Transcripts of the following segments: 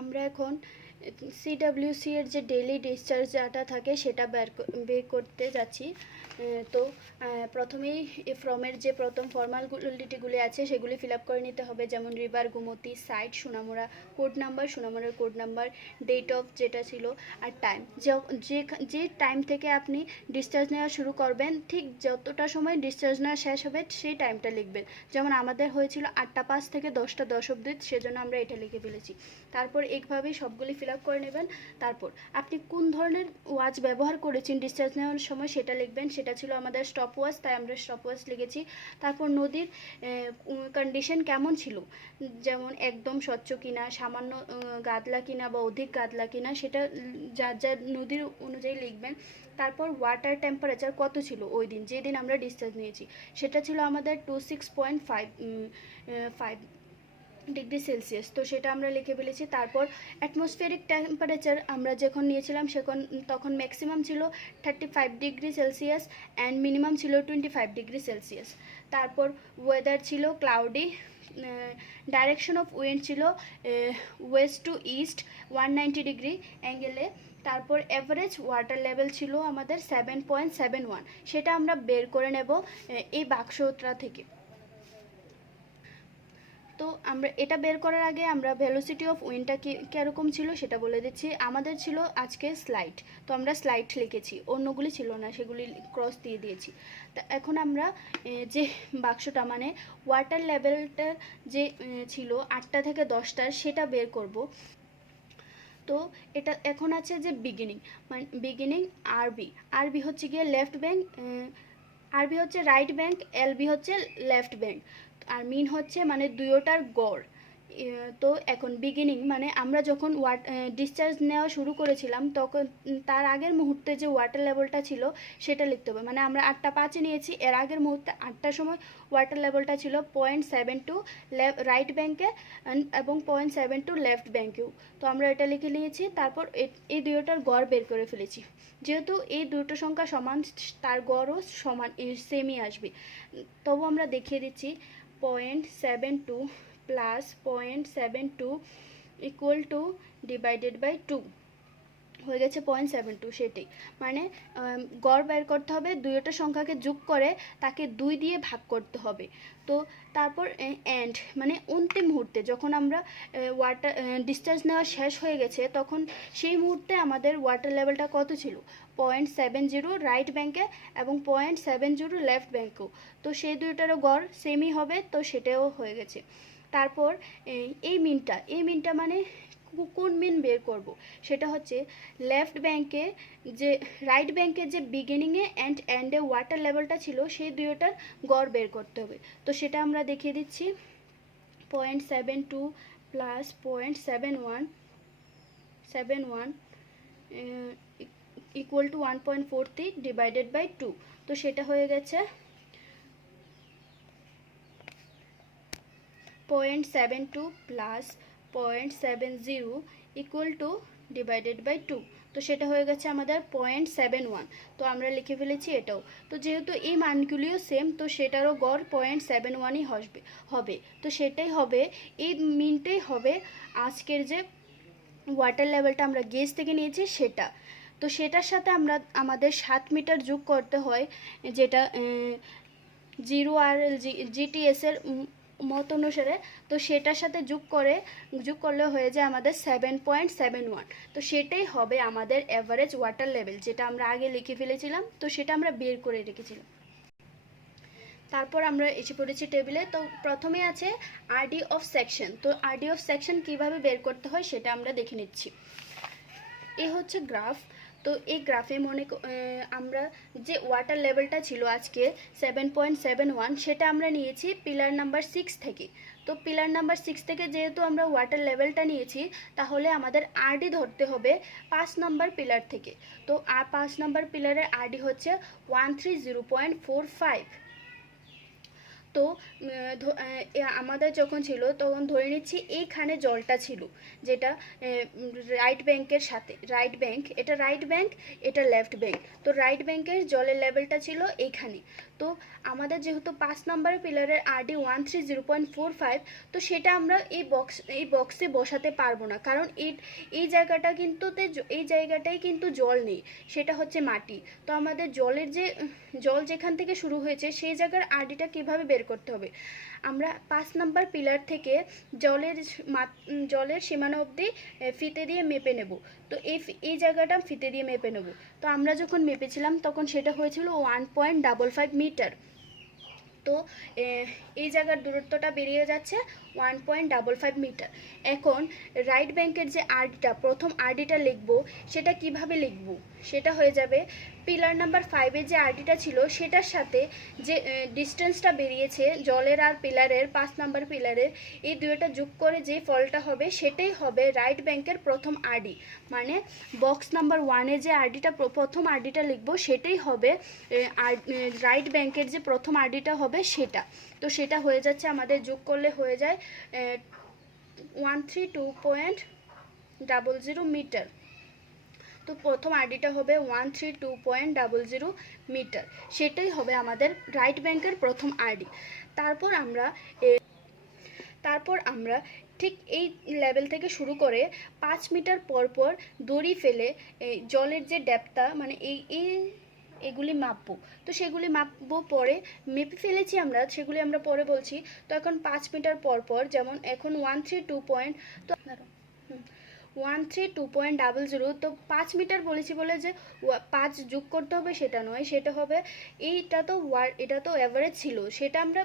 আমরা এখন সিডব্লিউসি এর যে ডেইলি ডিসচার্জ ডাটা থাকে সেটা বের করতে যাচ্ছি। তো প্রথমেই ফর্মের যে প্রথম ফর্মালিটিগুলি আছে সেগুলি ফিল আপ করে নিতে হবে, যেমন river, Gomti, site, Sonamura, code number, সোনামুড়ার কোড নাম্বার, ডেট অফ যেটা ছিল, আর টাইম। যে টাইম থেকে আপনি ডিসচার্জ নেওয়া শুরু করবেন ঠিক যতটা সময় ডিসচার্জ নেওয়া শেষ হবে সেই টাইমটা লিখবেন। যেমন আমাদের হয়েছিল 8টা 5 থেকে 10টা 10 অবধি, সেজন্য আমরা এটা লিখে ফেলেছি। তারপর এইভাবেই সবগুলি ফিল আপ করে নেবেন। তারপর আপনি কোন ধরনের ওয়াচ ব্যবহার করেছেন ডিসচার্জ নেওয়ার সময় সেটা লিখবেন। সেটা ছিল আমাদের স্টপ ওয়াচ, তাই আমরা স্টপ ওয়াচ লিখেছি। তারপর নদীর কন্ডিশন কেমন ছিল, যেমন একদম স্বচ্ছ কিনা, সামান্য গাদলা কিনা বা অধিক গাদলা কিনা, সেটা যার যার নদীর অনুযায়ী লিখবেন। তারপর ওয়াটার টেম্পারেচার কত ছিল ওই দিন, যেদিন আমরা ডিসচার্জ নিয়েছি, সেটা ছিল আমাদের 26.5 ডিগ্রি সেলসিয়াস, তো সেটা আমরা লিখে ফেলেছি। তারপর অ্যাটমসফিয়ারিক টেম্পারেচার আমরা যখন নিয়েছিলাম তখন ম্যাক্সিমাম ছিল 35 ডিগ্রি সেলসিয়াস অ্যান্ড মিনিমাম ছিল 25 ডিগ্রি সেলসিয়াস। তারপর ওয়েদার ছিল ক্লাউডি, ডাইরেকশন অফ উইন্ড ছিল ওয়েস্ট টু ইস্ট 190 ডিগ্রি অ্যাঙ্গেলে। তারপর এভারেজ ওয়াটার লেভেল ছিল আমাদের 7.71, সেটা আমরা বের করে নেব এই বাক্সটা থেকে। তো আমরা এটা বের করার আগে আমরা ভেলোসিটি অফ উইন্ডটা কীরকম ছিল সেটা বলে দিচ্ছি। আমাদের ছিল আজকে স্লাইড, তো আমরা স্লাইড লিখেছি, অন্যগুলি ছিল না, সেগুলি ক্রস দিয়ে দিয়েছি। তা এখন আমরা যে বাক্সটা মানে ওয়াটার লেভেলটার যে ছিল 8টা থেকে 10টার, সেটা বের করব। তো এটা এখন আছে যে বিগিনিং, মানে বিগিনিং আরবি হচ্ছে গিয়ে লেফট ব্যাঙ্ক, আরবি হচ্ছে রাইট ব্যাঙ্ক, এলবি হচ্ছে লেফট ব্যাঙ্ক, আর মিন হচ্ছে মানে দুয়োটার গড়। তো এখন বিগিনিং মানে আমরা যখন ডিসচার্জ নেওয়া শুরু করেছিলাম তখন তার আগের মুহূর্তে যে ওয়াটার লেভেলটা ছিল সেটা লিখতে হবে। মানে আমরা 8টা 5-এ নিয়েছি, এর আগের মুহূর্তে 8টার সময় ওয়াটার লেভেলটা ছিল 0.72 রাইট ব্যাঙ্কে এবং 0.72 লেফট ব্যাঙ্কেও। তো আমরা এটা লিখে নিয়েছি। তারপর এই দুটোটার গড় বের করে ফেলেছি। যেহেতু এই দুটো সংখ্যা সমান, তার গড়ও সমান সেমই আসবে। তবু আমরা দেখিয়ে দিচ্ছি 0.72 plus 0.72 equal to divided by 2 হয়ে গেছে 0.72। সেটাই মানে গড় বের করতে হবে, দুইটা সংখ্যাকে যোগ করে তাকে 2 দিয়ে ভাগ করতে হবে। তো তারপর এন্ড মানে অন্তিম মুহূর্তে যখন আমরা ওয়াটার ডিসচার্জ নেওয়া শেষ হয়ে গেছে, তখন সেই মুহূর্তে আমাদের ওয়াটার লেভেলটা কত ছিল, 0.70 রাইট ব্যাঙ্কে এবং 0.70 লেফট ব্যাঙ্কেও। তো সেই দুইটারও গড় সেমই হবে, তো সেটাও হয়ে গেছে। তারপর এই মিনটা মানে কোন মিন বের করব, সেটা হচ্ছে লেফট ব্যাঙ্কে যে রাইট ব্যাঙ্কের যে বিগিনিংয়ে এন্ডে ওয়াটার লেভেলটা ছিল সেই দুইটার গড় বের করতে হবে। তো সেটা আমরা দেখিয়ে দিচ্ছি। 0.72 plus 0.71 equal to 1.43 divided by 2। তো সেটা হয়ে গেছে 0.72 plus 0.70 equal to divided by 2। তো সেটা হয়ে গেছে আমাদের 0.71। তো আমরা লিখে ফেলেছি এটাও। তো যেহেতু এই মানগুলিও সেম, তো সেটারও গড় 0.71ই হবে। তো সেটাই হবে, এই মিনটাই হবে আজকের যে ওয়াটার লেভেলটা আমরা গেজ থেকে নিয়েছি সেটা। তো সেটার সাথে আমাদের 7 মিটার যোগ করতে হয়, যেটা 0 GTS এর মত অনুসারে। তো সেটার সাথে যোগ করলে হয়ে যায় আমাদের 7.71। তো সেটাই হবে আমাদের এভারেজ ওয়াটার লেভেল, যেটা আমরা আগে লিখে ফেলেছিলাম। তো সেটা আমরা বের করে রেখেছিলাম। তারপর আমরা এসে পড়েছি টেবিলে। তো প্রথমে আছে আরডি অফ সেকশন। তো আরডি অফ সেকশন কীভাবে বের করতে হয় সেটা আমরা দেখে নিচ্ছি। এ হচ্ছে গ্রাফ। তো এই গ্রাফে আমরা যে ওয়াটার লেভেলটা ছিল আজকে 7.71, সেটা আমরা নিয়েছি পিলার নাম্বার 6 থেকে। তো পিলার নাম্বার 6 থেকে যেহেতু আমরা ওয়াটার লেভেলটা নিয়েছি, তাহলে আমাদের আরডি ধরতে হবে 5 নম্বর পিলার থেকে। তো 5 নম্বর পিলারের আরডি হচ্ছে 130.45। তো আমাদের যখন ছিল তখন ধরে নিচ্ছি এইখানে জলটা ছিল, যেটা রাইট ব্যাঙ্কের সাথে, এটা রাইট ব্যাঙ্ক, এটা লেফট ব্যাঙ্ক। তো রাইট ব্যাঙ্কের জলের লেভেলটা ছিল এইখানে। তো আমাদের যেহেতু 5 নম্বরের পিলারের আরডি 130.45, তো সেটা আমরা এই বক্সে বসাতে পারবো না, কারণ এই জায়গাটা কিন্তু এই জায়গাটাই কিন্তু জল নেই, সেটা হচ্ছে মাটি। তো আমাদের জল যেখান থেকে শুরু হয়েছে সেই জায়গার আরডিটা কিভাবে বের করতে হবে, আমরা 5 নম্বর পিলার থেকে জলের সীমানা অবধি ফিতে দিয়ে মেপে নেব। তো এই জায়গাটা ফিতে দিয়ে মেপে নেব। তো আমরা যখন মেপেছিলাম তখন সেটা হয়েছিল 1.55 মিটার। তো এই জায়গার দূরত্বটা বেরিয়ে যাচ্ছে 1.55 মিটার। এখন রাইট ব্যাংকের যে আরডিটা, প্রথম আরডিটা লিখব, সেটা কিভাবে লিখব, সেটা হয়ে যাবে পিলার নাম্বার 5-এর যে আরডিটা ছিল সেটার সাথে যে ডিস্টেন্সটা বেরিয়েছে জলের আর পিলারের, 5 নাম্বার পিলারের, এই দুইটা যোগ করে যে ফলটা হবে সেটাই হবে রাইট ব্যাংকের প্রথম আরডি। মানে বক্স নাম্বার 1-এ যে আরডিটা, প্রথম আরডিটা লিখব, সেটাই হবে রাইট ব্যাংকের যে প্রথম আরডিটা হবে সেটা। তো সেটা হয়ে যাচ্ছে, আমাদের যোগ করলে হয়ে যায় 132.00 মিটার। তো প্রথম আরডিটা হবে 132.00 মিটার, সেটাই হবে আমাদের রাইট ব্যাংকের প্রথম আরডি। তারপর আমরা ঠিক এই লেভেল থেকে শুরু করে 5 মিটার পর পর দড়ি ফেলে জলের যে ডেপথটা, মানে এগুলি মাপবো। তো সেগুলি মাপবো, পরে মেপে ফেলেছি আমরা, সেগুলি আমরা পরে বলছি। তো এখন 5 মিটার পর পর, যেমন এখন 132.00, তো 5 মিটার বলেছি বলে যে 5 যোগ করতে হবে সেটা নয়, সেটা হবে এটা তো অ্যাভারেজ ছিল, সেটা আমরা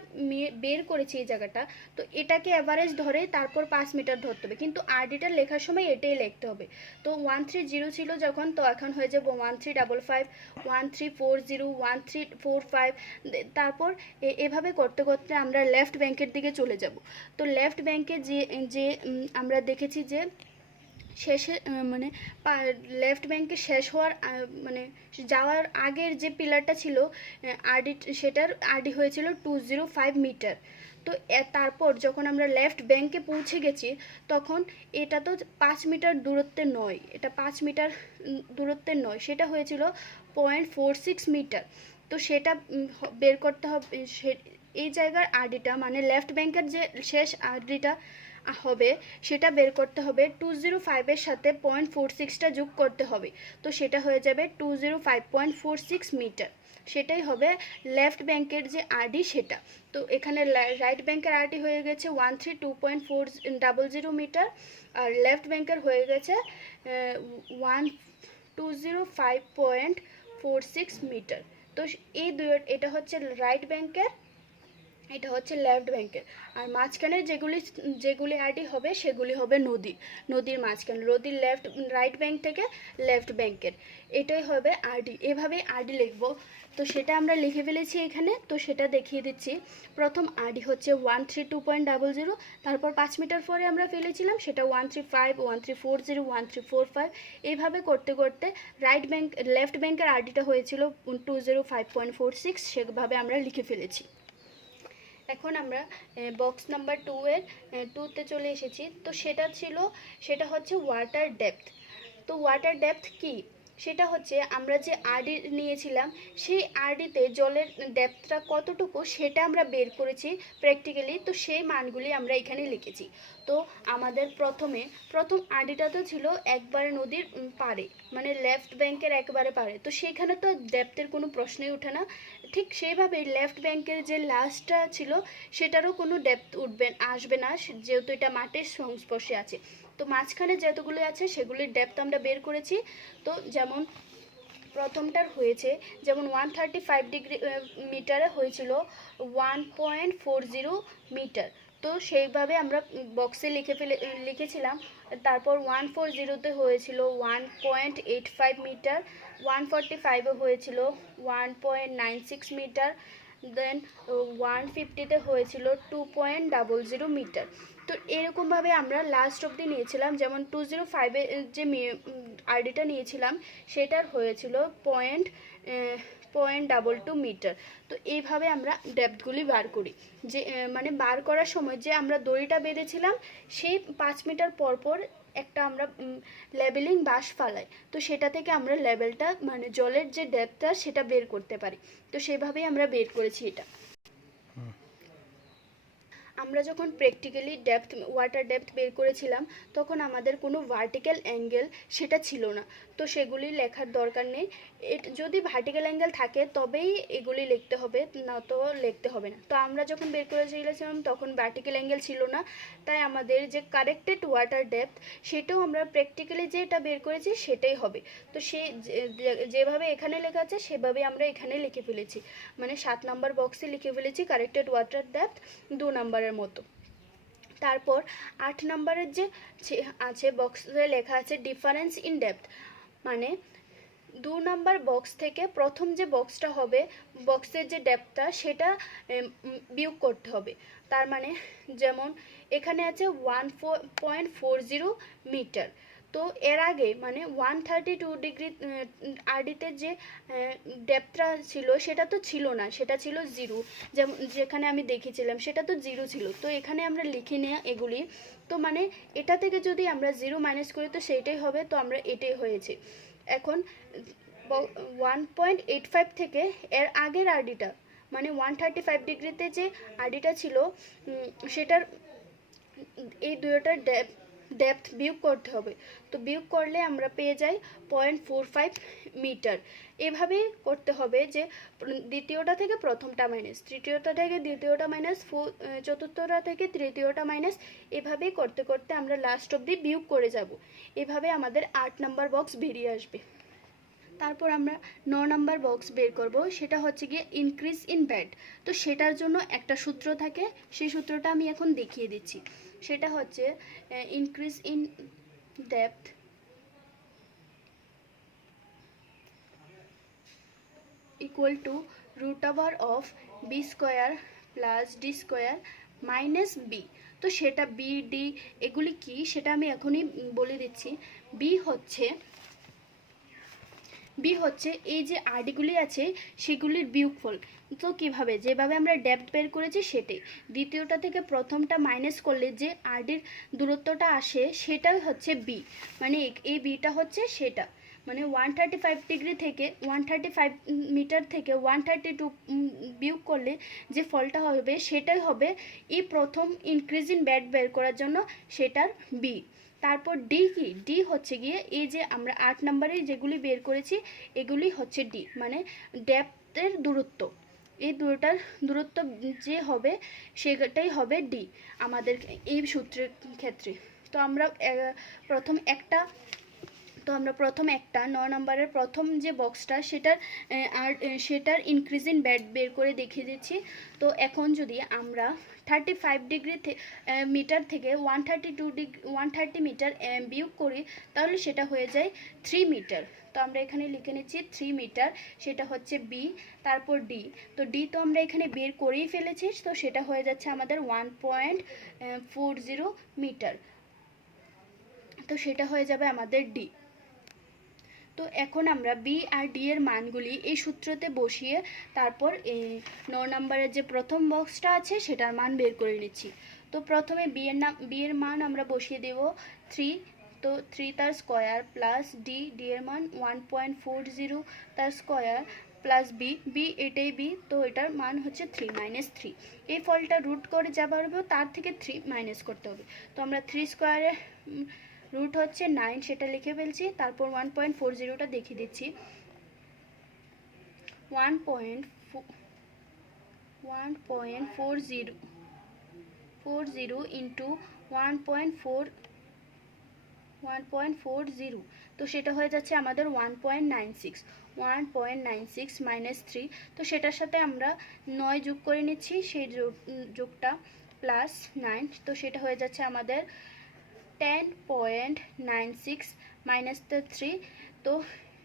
বের করেছি এই জায়গাটা। তো এটাকে অ্যাভারেজ ধরে তারপর 5 মিটার ধরতে হবে, কিন্তু আরডিটা লেখার সময় এটাই লিখতে হবে। তো 130 ছিল যখন, তো এখন হয়ে যাবে 1355, 1340, 1345। তারপর এভাবে করতে করতে আমরা লেফট ব্যাংকের দিকে চলে যাব। তো লেফট ব্যাংকে যে আমরা দেখেছি যে শেষে মানে লেফট ব্যাংকে শেষ হওয়ার মানে যাওয়ার আগের যে পিলারটা ছিল আরডি, সেটার আরডি হয়েছিল 205 মিটার। তো তারপর যখন আমরা লেফট ব্যাংকে পৌঁছে গেছি, তখন এটা তো 5 মিটার দূরত্বে নয়, এটা 5 মিটার দূরত্বে নয়, সেটা হয়েছিল 0.46 মিটার। তো সেটা বের করতে হবে, এই জায়গার আরডিটা মানে লেফট ব্যাংকের যে শেষ আরডিটা হবে সেটা বের করতে হবে, 205-এর সাথে 0.46টা যোগ করতে হবে। তো সেটা হয়ে যাবে 205.46 মিটার, সেটাই হবে লেফট ব্যাংকের যে আরডি সেটা। তো এখানে রাইট ব্যাংকের আরডি হয়ে গেছে 132.400 মিটার, আর লেফট ব্যাংকের হয়ে গেছে 1205.46 মিটার। তো এটা হচ্ছে রাইট ব্যাংকের, এটা হচ্ছে লেফট ব্যাংকের। আর মাঝখানে যেগুলি আরডি হবে সেগুলি হবে নদীর মাঝখানে, নদীর রাইট ব্যাংক থেকে লেফট ব্যাংকের, এটাই হবে আরডি। এভাবেই আরডি লিখব। তো সেটা আমরা লিখে ফেলেছি এখানে, তো সেটা দেখিয়ে দিচ্ছি। প্রথম আরডি হচ্ছে 132.00, তারপর 5 মিটার পরে আমরা ফেলেছিলাম সেটা 135, 1340, 1345। এইভাবে করতে করতে লেফট ব্যাংকের আরডিটা হয়েছিল 205.46, সেভাবে আমরা লিখে ফেলেছি। এখন আমরা বক্স নাম্বার 2-তে চলে এসেছি। তো সেটা হচ্ছে ওয়াটার ডেপথ। তো ওয়াটার ডেপথ কি, সেটা হচ্ছে আমরা যে আরডি নিয়েছিলাম সেই আরডিতে জলের ডেপথটা কতটুকু সেটা আমরা বের করেছি প্র্যাকটিক্যালি। তো সেই মানগুলি আমরা এখানে লিখেছি। তো আমাদের প্রথম আরডিটা তো ছিল একবারে নদীর পাড়ে, মানে লেফট ব্যাংকের একেবারে পাড়ে। তো সেখানে তো ডেপথের কোনো প্রশ্নই ওঠে না। ঠিক সেইভাবেই লেফট ব্যাংকের যে লাস্টটা ছিল সেটারও কোনো ডেপথ আসবে না, যেহেতু এটা মাটির সংস্পর্শে আছে। তো মাঝখানে যতগুলো আছে সেগুলির ডেপথ আমরা বের করেছি। তো যেমন প্রথমটার হয়েছে, যেমন 135 মিটারে হয়েছিল 1.40 মিটার। তো সেইভাবে আমরা বক্সে লিখেছিলাম। তারপর 140-তে হয়েছিল 1.85 মিটার, 145-এ হয়েছিল 1.96 মিটার, দেন 150-তে হয়েছিল 2.00 মিটার। তো এরকমভাবে আমরা লাস্ট অবধি নিয়েছিলাম। যেমন 205-এ যে আরডিটা নিয়েছিলাম সেটার হয়েছিল 0.22 মিটার। তো এইভাবে আমরা ডেপথগুলি বার করি, যে মানে বার করার সময় যে আমরা দড়িটা বেঁধেছিলাম সেই 5 মিটার পর পর একটা আমরা লেবেলিং বাঁশ ফালাই, তো সেটা থেকে আমরা লেভেলটা মানে জলের যে ডেপথটা সেটা বের করতে পারি। তো সেভাবেই আমরা বের করেছি এটা। আমরা যখন প্র্যাকটিক্যালি ওয়াটার ডেপথ বের করেছিলাম তখন আমাদের কোনো ভার্টিক্যাল অ্যাঙ্গেল সেটা ছিল না, তো সেগুলি লেখার দরকার নেই। যদি ভার্টিক্যাল অ্যাঙ্গেল থাকে তবেই এগুলি লিখতে হবে, না তো লিখতে হবে না। তো আমরা যখন বের করেছিলাম তখন ভার্টিক্যাল অ্যাঙ্গেল ছিল না, তাই আমাদের যে কারেক্টেড ওয়াটার ডেপথ সেটাও আমরা প্র্যাকটিক্যালি যেটা বের করেছি সেটাই হবে। তো সে যেভাবে এখানে লেখা আছে সেভাবে আমরা এখানে লিখে ফেলেছি, মানে 7 নম্বর বক্সে লিখে ফেলেছি কারেক্টেড ওয়াটার ডেপথ 2 নম্বরের মতো। তারপর 8 নম্বরের যে আছে বক্সে লেখা আছে ডিফারেন্স ইন ডেপথ, মানে 2 নম্বর বক্স থেকে প্রথম যে বক্সটা হবে বক্সের যে ডেপথটা সেটা বিয়োগ করতে হবে। তার মানে যেমন এখানে আছে 1.40 মিটার, তো এর আগে মানে 132 ডিগ্রি আরডিতে যে ডেপথটা ছিল সেটা তো ছিল না, সেটা ছিল 0, যেমন যেখানে আমি দেখেছিলাম সেটা তো 0 ছিল। তো এখানে আমরা লিখে নেওয়া এগুলি, তো মানে এটা থেকে যদি আমরা 0 মাইনাস করি তো সেইটাই হবে, তো আমরা এটাই হয়েছে। এখন 1.85 থেকে এর আগের আরডিটা মানে 135 ডিগ্রিতে যে আরডিটা ছিল সেটার এই দুটোটার ডেপথ বিয়োগ করতে হবে। তো বিয়োগ করলে আমরা পেয়ে যাই 0.45 মিটার। এভাবেই করতে হবে যে দ্বিতীয়টা থেকে প্রথমটা মাইনাস, তৃতীয়টা থেকে দ্বিতীয়টা মাইনাস, চতুর্থটা থেকে তৃতীয়টা মাইনাস, এভাবেই করতে করতে আমরা লাস্ট অবধি বিয়োগ করে যাব। এভাবে আমাদের 8 নাম্বার বক্স বেরিয়ে আসবে। তারপর আমরা 9 নাম্বার বক্স বের করব, সেটা হচ্ছে গিয়ে ইনক্রিজ ইন বেড। তো সেটার জন্য একটা সূত্র থাকে, সেই সূত্রটা আমি এখন দেখিয়ে দিচ্ছি। সেটা হচ্ছে increase in depth equal to √ওভার of B square plus D square minus B. তো সেটা বি ডি এগুলি কি সেটা আমি এখনই বলে দিচ্ছি। বি হচ্ছে এই যে আরডিগুলি আছে সেগুলির বিয়োগফল। তো কিভাবে, যেভাবে আমরা ডেপথ বের করেছি সেটাই, দ্বিতীয়টা থেকে প্রথমটা মাইনাস করলে যে আরডির দূরত্বটা আসে সেটাই হচ্ছে বি, মানে এই বিটা হচ্ছে সেটা, মানে 135 ডিগ্রি থেকে 135 মিটার থেকে 132 বিয়োগ করলে যে ফলটা হবে সেটাই হবে এই প্রথম ইনক্রিজ ইন বেড বের করার জন্য সেটার বি। তারপর ডি কি, ডি হচ্ছে গিয়ে এই যে আমরা 8 নম্বরে যেগুলি বের করেছি এগুলি হচ্ছে ডি, মানে ডেপথের দূরত্ব, এই দুটোটার দূরত্ব যে হবে সেটাই হবে ডি আমাদের এই সূত্রের ক্ষেত্রে। তো আমরা প্রথম একটা 9 নম্বরের প্রথম যে বক্সটা সেটার ইনক্রিজ ইন বেড বের করে দেখিয়ে দিচ্ছি। তো এখন যদি আমরা 35 ডিগ্রি মিটার থেকে 130 মিটার বিয়োগ করি তাহলে সেটা হয়ে যায় 3 মিটার। তো আমরা এখানে লিখে নিচ্ছি 3 মিটার, সেটা হচ্ছে বি। তারপর ডি, তো ডি তো আমরা এখানে বের করেই ফেলেছি, তো সেটা হয়ে যাচ্ছে আমাদের 1.40 মিটার, তো সেটা হয়ে যাবে আমাদের ডি। তো এখন আমরা বি আর ডি এর মানগুলি এই সূত্রতে বসিয়ে তারপর এই 9 নম্বরের যে প্রথম বক্সটা আছে সেটার মান বের করে নিচ্ছি। তো প্রথমে বি এর মান আমরা বসিয়ে দেব 3, তো 3 তার স্কোয়ার প্লাস ডি এর মান 1.40 তার স্কোয়ার প্লাস বি এটাই বি, তো এটার মান হচ্ছে 3 মাইনাস 3। এই ফলটা রুট করে যা পারবো তার থেকে 3 মাইনাস করতে হবে। তো আমরা 3 স্কোয়ারে রুট হচ্ছে 9 সেটা লিখে ফেলছি। তারপর 1.40টা দেখিয়ে দিচ্ছি, 1.40 ইন্টু 1.40, তো সেটা হয়ে যাচ্ছে আমাদের 1.96 মাইনাস 3। তো সেটার সাথে আমরা 9 যোগ করে নিচ্ছি, সেই যোগটা প্লাস 9, তো সেটা হয়ে যাচ্ছে আমাদের 10.96 মাইনাস 3, তো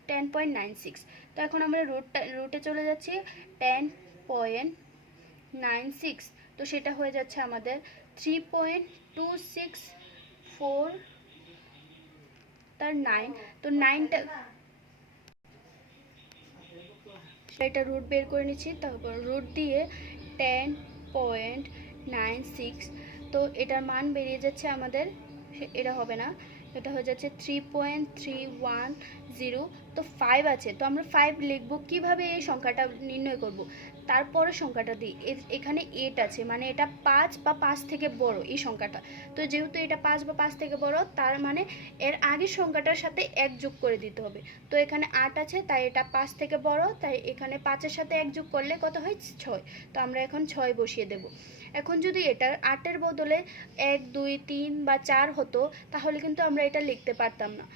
10.96। তো এখন আমরা রুটে চলে যাচ্ছি 10.96, তো সেটা হয়ে যাচ্ছে আমাদের 3.264 তার 9, তো 9টা এটা রুট বের করে নিচ্ছি। তারপর রুট দিয়ে 10.96, তো এটার মান বেরিয়ে যাচ্ছে আমাদের, এটা হবে না, এটা হয়ে যাচ্ছে 3.310। তো 5 আছে, তো আমরা 5 লিখব। কিভাবে এই সংখ্যাটা নির্ণয় করব? তারপরে সংখ্যাটা দিই, এখানে 8 আছে, মানে এটা 5 বা 5 থেকে বড় এই সংখ্যাটা। তো যেহেতু এটা 5 বা 5 থেকে বড়, তার মানে এর আগের সংখ্যাটার সাথে 1 যোগ করে দিতে হবে। তো এখানে 8 আছে, তাই এটা 5 থেকে বড়, তাই এখানে 5-এর সাথে 1 যোগ করলে কত হয়? 6। তো আমরা এখন 6 বসিয়ে দেব। এখন যদি এটা 8-এর বদলে 1, 2, 3 বা 4 হতো, তাহলে কিন্তু আমরা এটা লিখতে পারতাম না,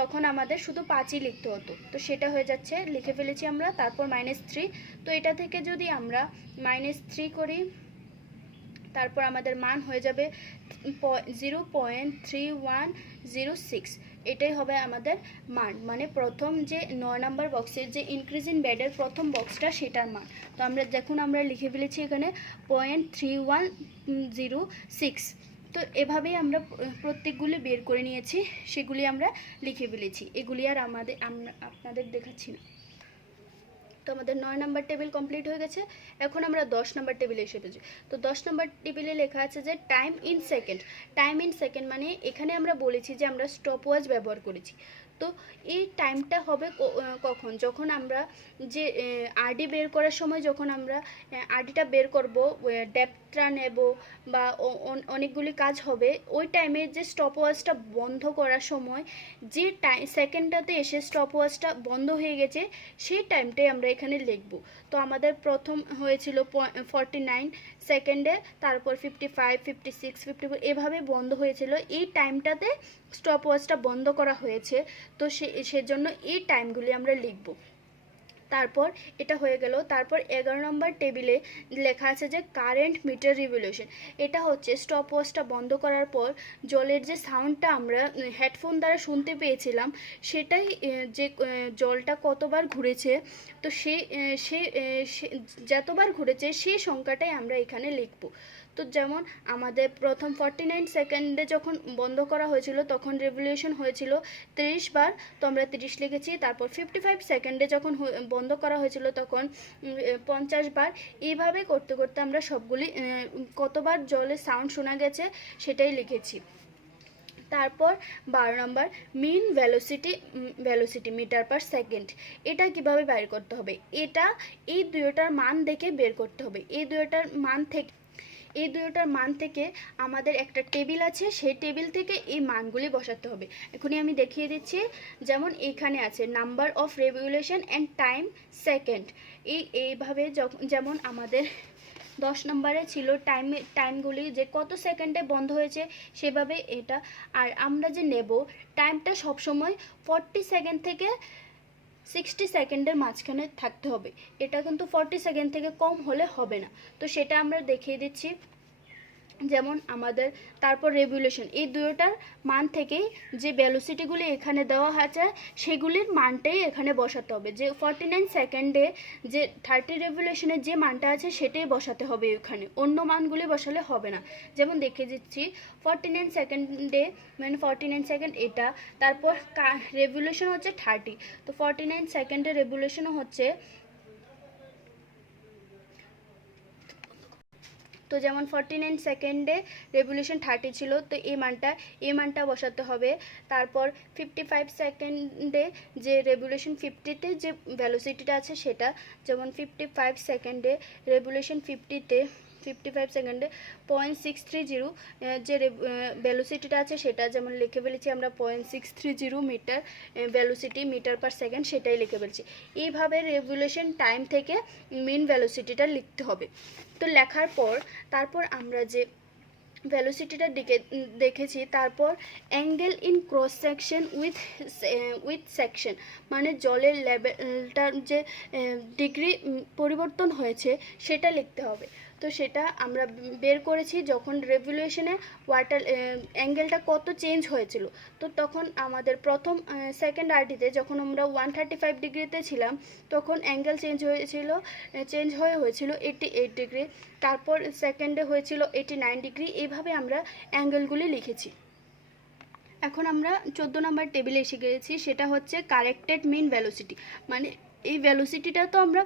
তখন আমাদের শুধু 5ই লিখতে হতো। তো সেটা হয়ে যাচ্ছে, লিখে ফেলেছি আমরা। তারপর -3। তো এটা থেকে যদি আমরা -3 করি, তারপর আমাদের মান হয়ে যাবে 0.3106। এটাই হবে আমাদের মান, মানে প্রথম যে 9 নাম্বার বক্সের যে ইনক্রিজিং ব্যাডের প্রথম বক্সটা, সেটার মান। তো আমরা দেখুন, আমরা লিখে ফেলেছি এখানে 0.3106। তো এভাবেই আমরা প্রত্যেকগুলি বের করে নিয়েছি, সেগুলি আমরা লিখে ফেলেছি। এগুলি আর আপনাদের দেখাচ্ছি না। তো আমাদের 9 নাম্বার টেবিল কমপ্লিট হয়ে গেছে। এখন আমরা 10 নাম্বার টেবিলে এসে পেয়েছি। তো 10 নাম্বার টেবিলে লেখা আছে যে time in second. Time in second মানে এখানে আমরা বলেছি যে আমরা স্টপওয়াচ ব্যবহার করেছি। তো এই টাইমটা হবে কখন? যখন আমরা যে আরডি বের করার সময়, যখন আমরা আরডিটা বের করব, ডেপ্থটা নেব বা অনেকগুলি কাজ হবে, ওই টাইমে যে স্টপওয়াচটা বন্ধ করার সময় যে সেকেন্ডটাতে এসে স্টপওয়াচটা বন্ধ হয়ে গেছে, সেই টাইমটাই আমরা এখানে লিখব। তো আমাদের প্রথম হয়েছিল 49 সেকেন্ডে, তারপর 55, 56, 54 এভাবে বন্ধ হয়েছিল। এই টাইমটাতে স্টপওয়াচটা বন্ধ করা হয়েছে, তো সেজন্য এই টাইমগুলি আমরা লিখব। তারপর এটা হয়ে গেল। তারপর 11 নম্বর টেবিলে লেখা আছে যে কারেন্ট মিটার রিভলিউশন। এটা হচ্ছে স্টপওয়াচটা বন্ধ করার পর জলের যে সাউন্ডটা আমরা হেডফোন দ্বারা শুনতে পেয়েছিলাম, সেটাই যে জলটা কতবার ঘুরেছে, তো সে যতবার ঘুরেছে সেই সংখ্যাটাই আমরা এখানে লিখব। তো যেমন আমাদের প্রথম 49 সেকেন্ডে যখন বন্ধ করা হয়েছিল, তখন রেভলিউশন হয়েছিল 30 বার, তো আমরা 30 লিখেছি। তারপর 55 সেকেন্ডে যখন বন্ধ করা হয়েছিল, তখন 50 বার। এইভাবে করতে করতে আমরা সবগুলি কতবার জলের সাউন্ড শোনা গেছে সেটাই লিখেছি। তারপর 12 নম্বর মিন ভেলোসিটি মিটার পার সেকেন্ড। এটা কিভাবে বের করতে হবে? এটা এই দুইটার মান দেখে বের করতে হবে। এই দুইটার মান থেকে আমাদের একটা টেবিল আছে, সেই টেবিল থেকে এই মানগুলি বসাতে হবে। এখনই আমি দেখিয়ে দিচ্ছি। যেমন এইখানে আছে number of revolution and time second. এইভাবে যেমন আমাদের 10 নম্বরে ছিল টাইমগুলি যে কত সেকেন্ডে বন্ধ হয়েছে, সেভাবে এটা। আর আমরা যে নেব টাইমটা সবসময় 40 সেকেন্ড থেকে 60 সেকেন্ডের মাঝখানে থাকতে হবে। এটা কিন্তু 40 সেকেন্ড থেকে কম হলে হবে না। তো সেটা আমরা দেখিয়ে দিচ্ছি। যেমন আমাদের তারপর রেভলিউশন, এই দুটোটার মান থেকেই যে ভেলোসিটিগুলি এখানে দেওয়া আছে, সেগুলির মানটাই এখানে বসাতে হবে। যে 49 সেকেন্ডে যে 30 রেভলিউশনের যে মানটা আছে, সেটাই বসাতে হবে এখানে, অন্য মানগুলি বসালে হবে না। যেমন দেখে দিচ্ছি, 49 সেকেন্ডে মানে 49 সেকেন্ড এটা, তারপর রেভলিউশন হচ্ছে 30। তো 49 সেকেন্ডে রেভলিউশনও হচ্ছে, তো যেমন 49 সেকেন্ডে রেভলিউশন 30 ছিল, তো এই মানটা বসাতে হবে। তারপর 55 সেকেন্ডে যে রেভলিউশন 50-তে যে ভেলোসিটিটা আছে সেটা, যেমন 55 সেকেন্ডে রেভলিউশন 55 সেকেন্ডে 0.630 যে ভেলোসিটিটা আছে সেটা, যেমন লিখে ফেলেছি আমরা 0.630 metre velocity metre per second, সেটাই লিখে ফেলছি। এইভাবে রেভলিউশন টাইম থেকে মিন ভেলোসিটিটা লিখতে হবে। তো লেখার পর তারপর আমরা যে ভেলোসিটিটা দেখেছি, তারপর angle in cross section with section, মানে জলের লেভেলটার যে ডিগ্রি পরিবর্তন হয়েছে সেটা লিখতে হবে। তো সেটা আমরা বের করেছি যখন রেভলিউশনে ওয়াটার অ্যাঙ্গেলটা কত চেঞ্জ হয়েছিল। তো তখন আমাদের প্রথম সেকেন্ড আরটিতে যখন আমরা 135 ডিগ্রিতে ছিলাম, তখন অ্যাঙ্গেল চেঞ্জ হয়েছিল 88 ডিগ্রি। তারপর সেকেন্ডে হয়েছিল 89 ডিগ্রি। এইভাবে আমরা অ্যাঙ্গেলগুলি লিখেছি। এখন আমরা 14 নম্বর টেবিলে এসে গেছি। সেটা হচ্ছে কারেক্টেড মিন ভেলোসিটি, মানে এই ভেলোসিটিটা তো আমরা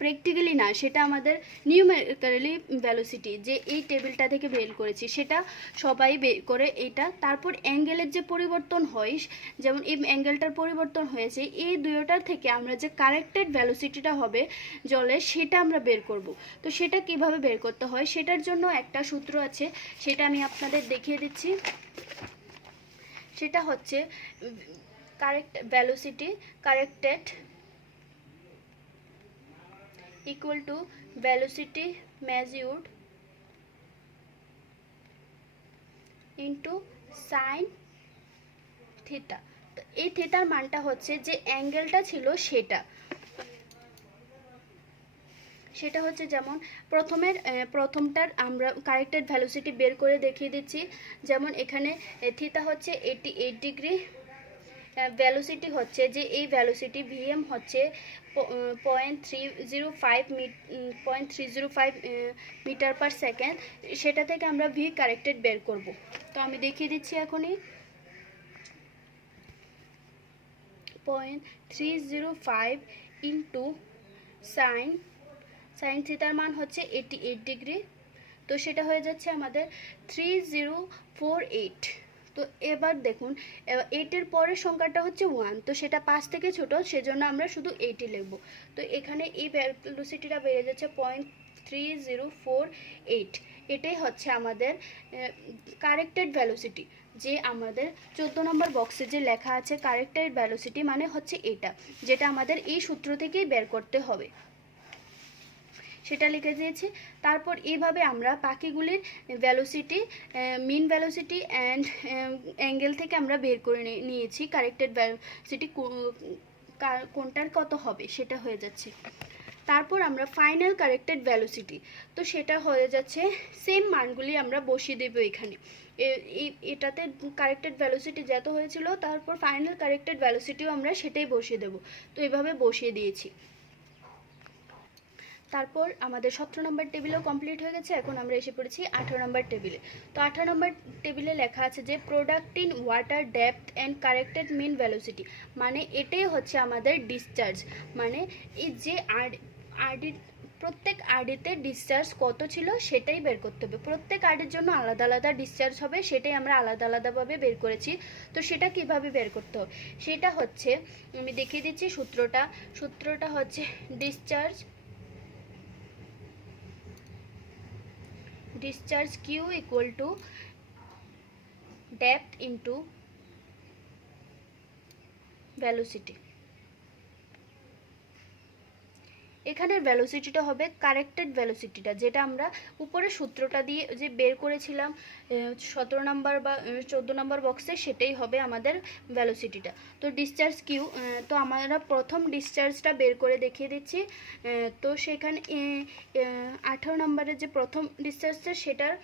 প্র্যাকটিক্যালি না, সেটা আমাদের নিউমেরিক্যালি ভেলোসিটি যে এই টেবিলটা থেকে বের করেছি সেটা সবাই বের করে এটা। তারপর অ্যাঙ্গেলের যে পরিবর্তন হয়, যেমন এই অ্যাঙ্গেলটার পরিবর্তন হয়েছে, এই দুটোটার থেকে আমরা যে কারেক্টেড ভেলোসিটিটা হবে জলের সেটা আমরা বের করব। তো সেটা কিভাবে বের করতে হয় সেটার জন্য একটা সূত্র আছে, সেটা আমি আপনাদের দেখিয়ে দিচ্ছি। সেটা হচ্ছে correct velocity corrected equal to velocity measured into sin theta। তো এই থিটার মানটা হচ্ছে যে অ্যাঙ্গেলটা ছিল সেটা হচ্ছে, যেমন প্রথমটার আমরা কারেক্টেড ভেলোসিটি বের করে দেখিয়ে দিচ্ছি। যেমন এখানে থিটা হচ্ছে 88 ডিগ্রি, ভ্যালোসিটি হচ্ছে যে এই ভ্যালোসিটি ভিএম হচ্ছে 0.305 মিটার পার সেকেন্ড। সেটা থেকে আমরা ভি কারেক্টেড বের করব। তো আমি দেখিয়ে দিচ্ছি এখনই। 0.305 ইন্টু সাইন থিটার মান হচ্ছে 88 ডিগ্রি, তো সেটা হয়ে যাচ্ছে আমাদের 3048। তো এবার দেখুন 8-এর পরের সংখ্যাটা হচ্ছে 1, তো সেটা 5 থেকে ছোট, সেজন্য আমরা শুধু 80 লিখব। তো এখানে এই ভেলোসিটিটা বেড়ে যাচ্ছে 0.3048। এটাই হচ্ছে আমাদের কারেক্টেড ভেলোসিটি, যে আমাদের 14 নম্বর বক্সে যে লেখা আছে কারেক্টেড ভেলোসিটি মানে হচ্ছে এটা, যেটা আমাদের এই সূত্র থেকেই বের করতে হবে, সেটা লিখে দিয়েছি। তারপর এইভাবে আমরা বাকিগুলির velocity, mean velocity and angle থেকে আমরা বের করে নিয়েছি কারেক্টেড ভেলোসিটি কোনটার কত হবে সেটা হয়ে যাচ্ছে। তারপর আমরা ফাইনাল কারেক্টেড ভেলোসিটি, তো সেটা হয়ে যাচ্ছে সেম মানগুলি আমরা বসিয়ে দেব এখানে। এটাতে কারেক্টেড ভেলোসিটি যত হয়েছিল তারপর ফাইনাল কারেক্টেড ভেলোসিটিও আমরা সেটাই বসিয়ে দেব। তো এভাবে বসিয়ে দিয়েছি। তারপর আমাদের 17 নম্বর টেবিলও কমপ্লিট হয়ে গেছে। এখন আমরা এসে পড়েছি 18 নম্বর টেবিলে। তো 18 নম্বর টেবিলে লেখা আছে যে product in water depth and corrected mean velocity, মানে এটাই হচ্ছে আমাদের ডিসচার্জ, মানে এই যে আরডি প্রত্যেক আরডিতে ডিসচার্জ কত ছিল সেটাই বের করতে হবে। প্রত্যেক আরডির জন্য আলাদা আলাদা ডিসচার্জ হবে, সেটাই আমরা আলাদা আলাদাভাবে বের করেছি। তো সেটা কিভাবে বের করতে হবে সেটা হচ্ছে আমি দেখিয়ে দিচ্ছি। সূত্রটা হচ্ছে discharge Q equal to depth into velocity। এখানের ভেলোসিটিটা হবে কারেক্টেড ভেলোসিটিটা, যেটা আমরা উপরে সূত্রটা দিয়ে যে বের করেছিলাম 17 নম্বর বা 14 নম্বর বক্সে, সেটাই হবে আমাদের ভেলোসিটিটা। তো ডিসচার্জ কিউ, তো আমরা প্রথম ডিসচার্জটা বের করে দেখিয়ে দিচ্ছি। তো সেখানে 18 নম্বরের যে প্রথম ডিসচার্জটা সেটার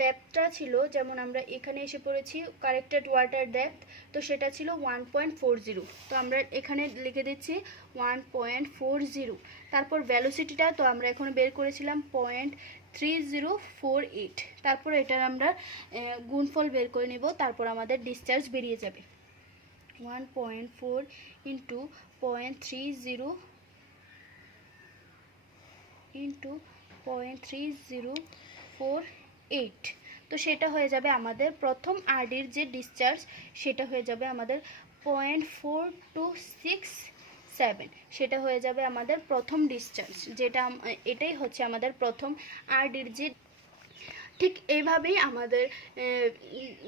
ডেপথটা ছিল, যেমন আমরা এখানে এসে পড়েছি কারেক্টেড ওয়াটার ডেপথ, তো সেটা ছিল 1.40। তো আমরা এখানে লিখে দিচ্ছি 1.40। তারপর ভেলোসিটিটা তো আমরা এখন বের করেছিলাম 0.3048। তারপর এটার আমরা গুণফল বের করে নেব, তারপর আমাদের ডিসচার্জ বেরিয়ে যাবে 1.4 ইন্টু 0.3048। তো সেটা হয়ে যাবে আমাদের প্রথম আরডির যে ডিসচার্জ, সেটা হয়ে যাবে আমাদের 0.4267। সেটা হয়ে যাবে আমাদের প্রথম ডিসচার্জ, যেটা এটাই হচ্ছে আমাদের প্রথম আরডির যে। ঠিক এইভাবেই আমাদের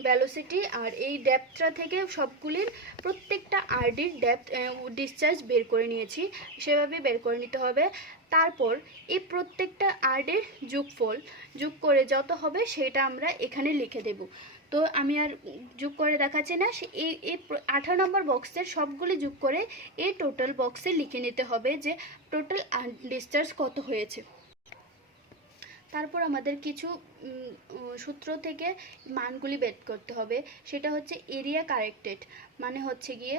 ভেলোসিটি আর এই ডেপথটা থেকে সবগুলির প্রত্যেকটা আরডির ডেপথ ডিসচার্জ বের করে নিয়েছি, সেভাবেই বের করে নিতে হবে। তারপর এই প্রত্যেকটা আরডির যোগ করে যত হবে সেটা আমরা এখানে লিখে দেব। তো আমি আর যোগ করে দেখাচ্ছি না, এই 18 নম্বর বক্সের সবগুলি যোগ করে এই টোটাল বক্সে লিখে নিতে হবে যে টোটাল ডিসচার্জ কত হয়েছে। তারপর আমাদের কিছু সূত্র থেকে মানগুলি বের করতে হবে, সেটা হচ্ছে এরিয়া কারেক্টেড, মানে হচ্ছে গিয়ে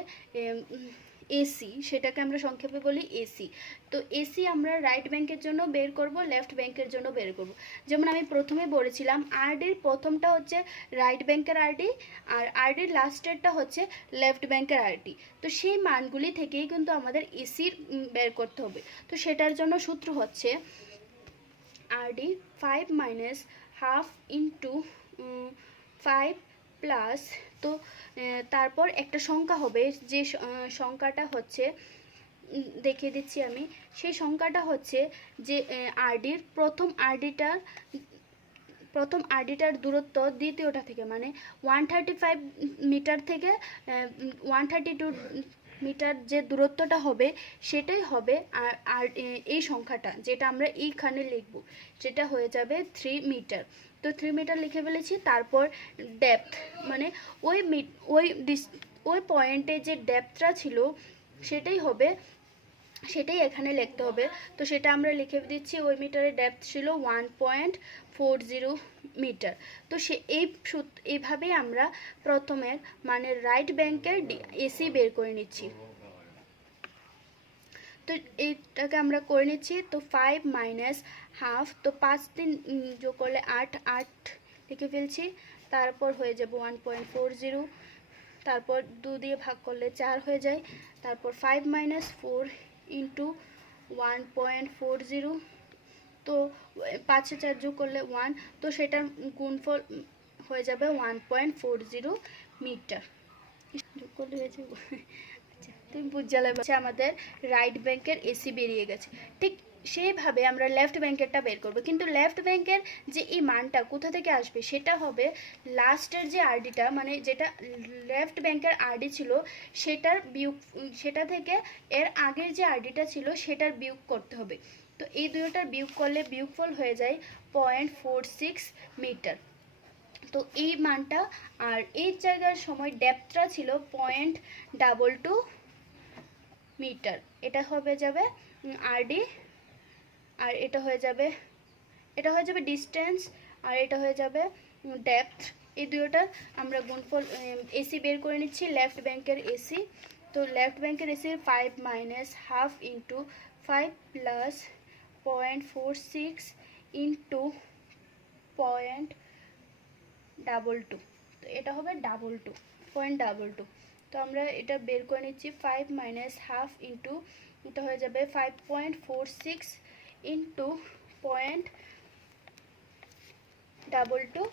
এসি, সেটাকে আমরা সংক্ষেপে বলি এসি। তো এসি আমরা রাইট ব্যাংকের জন্য বের করব, লেফট ব্যাংকের জন্য বের করব। যেমন আমি প্রথমে বলেছিলাম আরডির প্রথমটা হচ্ছে রাইট ব্যাংকের আরডি, আর আরডির লাস্টেরটা হচ্ছে লেফট ব্যাংকের আরডি। তো সেই মানগুলি থেকেই কিন্তু আমাদের এসির বের করতে হবে। তো সেটার জন্য সূত্র হচ্ছে RD 5 minus half into 5 plus, তো তারপর একটা সংখ্যা হবে, যে সংখ্যাটা হচ্ছে দেখিয়ে দিচ্ছি আমি, সেই সংখ্যাটা হচ্ছে যে প্রথম আরডিটার দূরত্ব দ্বিতীয়টা থেকে, মানে 135 মিটার থেকে 132 মিটার যে দূরত্বটা হবে সেটাই হবে আর এই সংখ্যাটা যেটা আমরা এইখানে লিখব সেটা হয়ে যাবে 3 মিটার। তো 3 মিটার লিখে ফেলেছি। তারপর ডেপথ, মানে ওই পয়েন্টে যে ডেপথটা ছিল সেটাই এখানে লিখতে হবে। তো সেটা আমরা লিখে দিচ্ছি। ওই মিটারের ডেপথ ছিল 1.40 মিটার। তো এইভাবেই আমরা প্রথমের মানে রাইট ব্যাংকের এসি বের করে নিচ্ছি। তো এইটাকে আমরা করে নিচ্ছি। তো 5 মাইনাস হাফ, তো 5 দিন যোগ করলে 8 লিখে ফেলছি। তারপর হয়ে যাবে 1.40, তারপর 2 দিয়ে ভাগ করলে 4 হয়ে যায়। তারপর 5 মাইনাস 4 ইন্টু 1.40, তো 5 4 যোগ করলে 1, তো সেটা গুণফল হয়ে যাবে 1.40 মিটার। যোগ করলে হয়ে যাবে, তুমি বুঝালে আমাদের রাইট ব্যাংকের এসি বেরিয়ে গেছে। ঠিক সেইভাবে আমরা লেফট ব্যাংকেরটা বের করব, কিন্তু লেফট ব্যাংকের যে এই মানটা কোথা থেকে আসবে সেটা হবে লাস্টের যে আরডিটা, মানে যেটা লেফট ব্যাংকের আরডি ছিল সেটা থেকে এর আগের যে আরডিটা ছিল সেটার বিয়োগ করতে হবে। তো এই দুটোটার বিয়োগ করলে বিয়োগফল হয়ে যায় 0.46 মিটার। তো এই মানটা, আর এই জায়গার সময় ডেপথটা ছিল 0.22 মিটার। এটা হবে যাবে আরডি, আর এটা হয়ে যাবে ডিস্টেন্স, আর এটা হয়ে যাবে ডেপথ। এই দুটোটার আমরা গুণফল এসি বের করে নিচ্ছি, লেফট ব্যাংকের এসি। তো লেফট ব্যাংকের AC 5 minus half into 5 plus 0.46 into 0.22, তো এটা হবে 0.22। তো আমরা এটা বের করে নিচ্ছি। 5 মাইনাস হাফ ইন্টু, এটা হয়ে যাবে 5.46 ইন্টু 0.22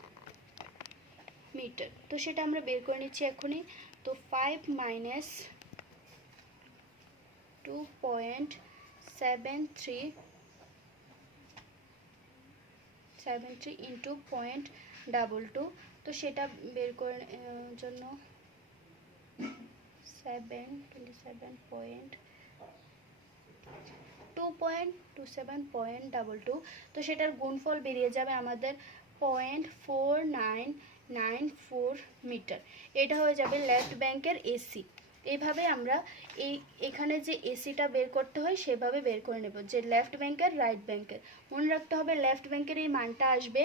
মিটার। তো সেটা আমরা বের করে নিচ্ছি এখনই। তো 5 মাইনাস 2.73 ইন্টু 0.22, তো সেটা বের করে জন্য 2.27.22, তো সেটার গুণফল বেরিয়ে যাবে আমাদের 0.4994 মিটার। এটা হয়ে যাবে লেফট ব্যাংকের এসি। এইভাবে আমরা এখানে যে এসিটা বের করতে হয় সেভাবে বের করে নেব, যে লেফট ব্যাংকের রাইট ব্যাংকের। মনে রাখতে হবে লেফট ব্যাংকের এই মানটা আসবে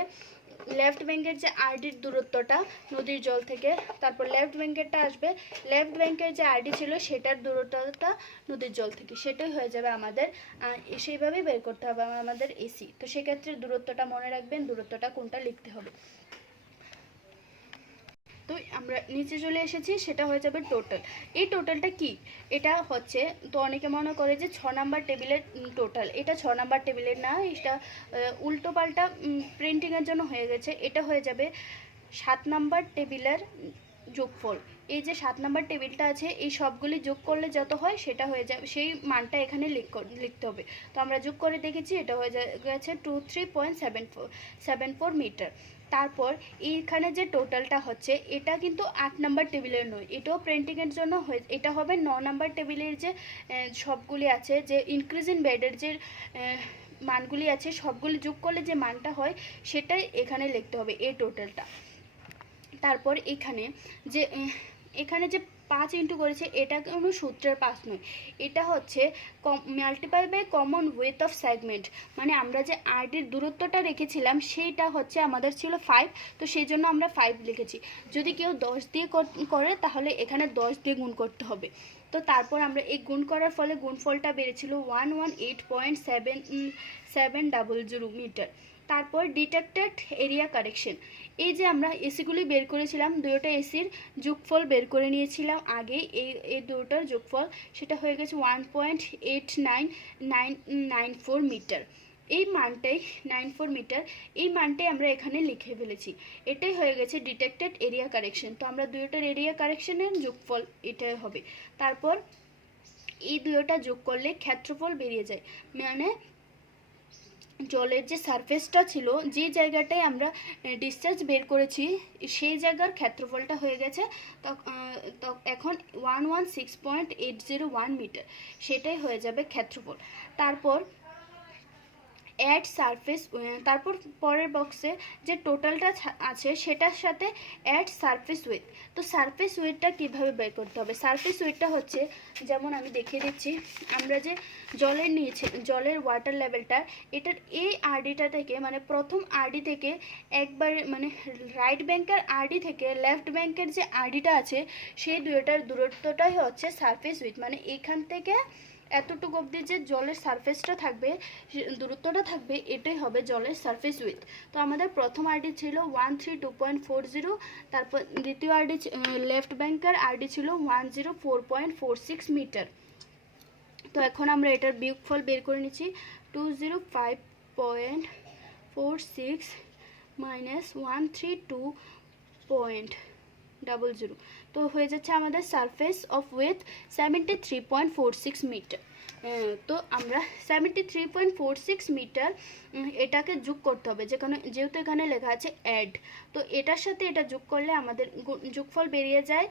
লেফট ব্যাংকের যে আরডির দূরত্বটা নদীর জল থেকে, তারপর লেফট ব্যাংকেরটা আসবে লেফট ব্যাংকের যে আরডি ছিল সেটার দূরত্বটা নদীর জল থেকে, সেটাই হয়ে যাবে আমাদের। সেইভাবেই বের করতে হবে আমাদের এসি। তো সেক্ষেত্রে দূরত্বটা মনে রাখবেন, দূরত্বটা কোনটা লিখতে হবে। তো আমরা নিচে চলে এসেছি, সেটা হয়ে যাবে টোটাল। এই টোটালটা কি? এটা হচ্ছে, তো অনেকে মনে করে যে 6 নাম্বার টেবিলের টোটাল, এটা 6 নাম্বার টেবিলের না, এটা উল্টো পাল্টা প্রিন্টিংয়ের জন্য হয়ে গেছে। এটা হয়ে যাবে 7 নাম্বার টেবিলের যোগফল। এই যে 7 নাম্বার টেবিলটা আছে, এই সবগুলি যোগ করলে যত হয় সেটা হয়ে যাবে, সেই মানটা এখানে লিখতে হবে। তো আমরা যোগ করে দেখেছি, এটা হয়ে গেছে 23.74 মিটার। তারপর এইখানে যে টোটালটা হচ্ছে এটা কিন্তু 8 নাম্বার টেবিলের নয়, এটাও প্রিন্টিংয়ের জন্য এটা হবে 9 নাম্বার টেবিলের যে সবগুলি আছে, যে ইনক্রিজিং বেডের যে মানগুলি আছে সবগুলি যোগ করলে যে মানটা হয় সেটাই এখানে লিখতে হবে, এই টোটালটা। তারপর এখানে যে এখানে যে 5 ইন্টু করেছে এটা কোনো সূত্রের 5 নয়, এটা হচ্ছে multiply by common with of segment, মানে আমরা যে আরডির দূরত্বটা রেখেছিলাম সেইটা হচ্ছে আমাদের ছিল 5, তো সেই জন্য আমরা 5 লিখেছি। যদি কেউ 10 দিয়ে করে তাহলে এখানে 10 দিয়ে গুণ করতে হবে। তো তারপর আমরা এই গুণ করার ফলে গুণফলটা বেড়েছিল 118.700 মিটার। তারপর ডিটেক্টেড এরিয়া কারেকশন, এই যে আমরা এসিগুলি বের করেছিলাম, দুটোটা এসির যোগফল বের করে নিয়েছিলাম আগে, এই দুটোটার যোগফল সেটা হয়ে গেছে 1.89994 মিটার। এই মানটাই 94 মিটার, এই মানটাই আমরা এখানে লিখে ফেলেছি। এটাই হয়ে গেছে ডিটেক্টেড এরিয়া কারেকশন। তো আমরা দুটোটার এরিয়া কারেকশনের যোগফল এটাই হবে। তারপর এই দুটোটা যোগ করলে ক্ষেত্রফল বেরিয়ে যায়, মানে জলের যে সারফেসটা ছিল, যে জায়গাটায় আমরা ডিসচার্জ বের করেছি সেই জায়গার ক্ষেত্রফলটা হয়ে গেছে তো এখন 116.801 মিটার, সেটাই হয়ে যাবে ক্ষেত্রফল। তারপর অ্যাড সারফেস, তারপর পরের বক্সে যে টোটালটা আছে সেটার সাথে অ্যাড সারফেস উইথ। তো সারফেস উইথটা কীভাবে বের করতে হবে? সারফেস উইথটা হচ্ছে, যেমন আমি দেখিয়ে দিচ্ছি, আমরা যে জলের নিয়েছি, জলের ওয়াটার লেভেলটা, এটার এই আরডিটা থেকে, মানে প্রথম আরডি থেকে একবারে, মানে রাইট ব্যাংকের আরডি থেকে লেফট ব্যাংকের যে আরডিটা আছে সেই দুটোটার দূরত্বটাই হচ্ছে সারফেস উইথ, মানে এখান থেকে এতটুকু অবধি যে জলের সারফেসটা থাকবে, দূরত্বটা থাকবে, এটাই হবে জলের সারফেস উইথ। তো আমাদের প্রথম আরডি ছিল 132.40, তারপর দ্বিতীয় আরডি লেফট ব্যাংকের আরডি ছিল 104.46 মিটার। তো এখন আমরা এটার বিয়োগফল বের করে নিচ্ছি, 205.46 মাইনাস 132.00, তো হয়ে যাচ্ছে আমাদের সারফেস অফ উইথ 73.46 মিটার। তো আমরা 73.46 মিটার এটাকে যোগ করতে হবে, যেহেতু এখানে লেখা আছে অ্যাড, তো এটার সাথে এটা যোগ করলে আমাদের যোগফল বেরিয়ে যায়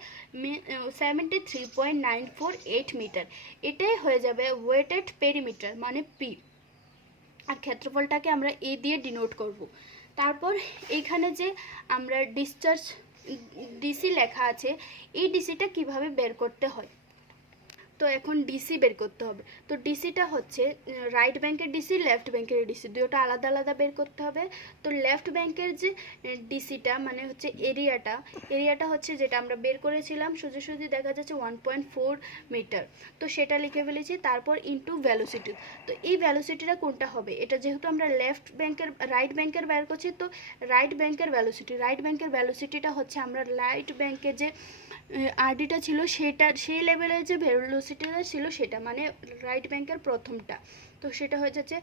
73.948 মিটার। এটাই হয়ে যাবে ওয়েটেড পেরিমিটার, মানে পি, আর ক্ষেত্রফলটাকে আমরা এ দিয়ে ডিনোট করব। তারপর এইখানে যে আমরা ডিসি লেখা আছে, এই ডিসিটা কিভাবে বের করতে হয়, তো এখন ডিসি বের করতে হবে। তো ডিসিটা হচ্ছে রাইট ব্যাংকের ডিসি, লেফট ব্যাংকের ডিসি, দুটোটা আলাদা আলাদা বের করতে হবে। তো লেফট ব্যাংকের যে ডিসিটা মানে হচ্ছে এরিয়াটা হচ্ছে যেটা আমরা বের করেছিলাম, সোজাসুজি দেখা যাচ্ছে 1.4 মিটার, তো সেটা লিখে ফেলেছি। তারপর ইনটু ভ্যালোসিটি, তো এই ভ্যালোসিটিটা কোনটা হবে, এটা যেহেতু আমরা রাইট ব্যাংকের বের করছি, তো রাইট ব্যাংকের ভ্যালোসিটিটা হচ্ছে আমরা রাইট ব্যাংকের যে আরডিটা ছিল সেটা, সেই লেভেলের যে ভেলোসিটিটা ছিল সেটা, মানে রাইট ব্যাংকের প্রথমটা, তো সেটা হয়ে যাচ্ছে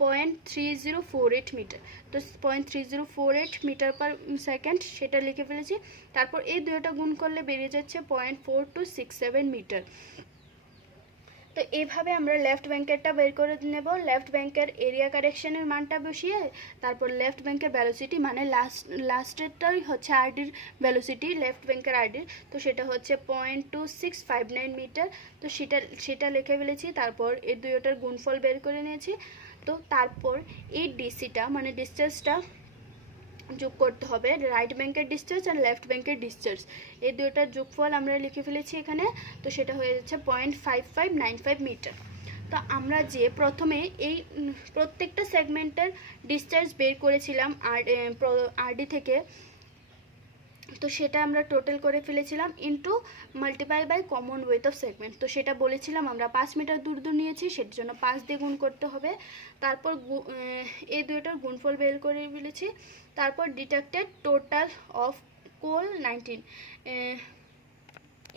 0.3048 মিটার। তো 0.3048 মিটার পার সেকেন্ড সেটা লিখে ফেলেছি। তারপর এই দুটোটা গুণ করলে বেরিয়ে যাচ্ছে 0.4267 মিটার। তো এইভাবে আমরা লেফট ব্যাংকেরটা বের করে নেব, লেফট ব্যাংকের এরিয়া কারেকশনের মানটা বসিয়ে, তারপর লেফট ব্যাংকের ভ্যালোসিটি, মানে লাস্টেরটাই হচ্ছে আরডির ভ্যালোসিটি, লেফট ব্যাংকের আরডির, তো সেটা হচ্ছে 0.2659 মিটার, তো সেটা লিখে ফেলেছি। তারপর এই দুটোটার গুণফল বের করে নিয়েছি। তো তারপর এই ডিসিটা, মানে ডিসচার্জটা যোগ করতে হবে, রাইট ব্যাংকের ডিসচার্জ আর লেফট ব্যাংকের ডিসচার্জ, এই দুটোটার যোগফল আমরা লিখে ফেলেছি এখানে, তো সেটা হয়ে যাচ্ছে 0.5595 মিটার। তো আমরা যে প্রথমে এই প্রত্যেকটা সেগমেন্টের ডিসচার্জ বের করেছিলাম আরডি থেকে, তো সেটা আমরা টোটাল করে ফেলেছিলাম into multiply by common width of segment, তো সেটা বলেছিলাম আমরা 5 মিটার দূর নিয়েছি, সেটার জন্য 5 দিয়ে গুণ করতে হবে। তারপর এই দুটোর গুণফল বের করে ফেলেছি। তারপর ডিটেক্টেড টোটাল অফ কোল 19,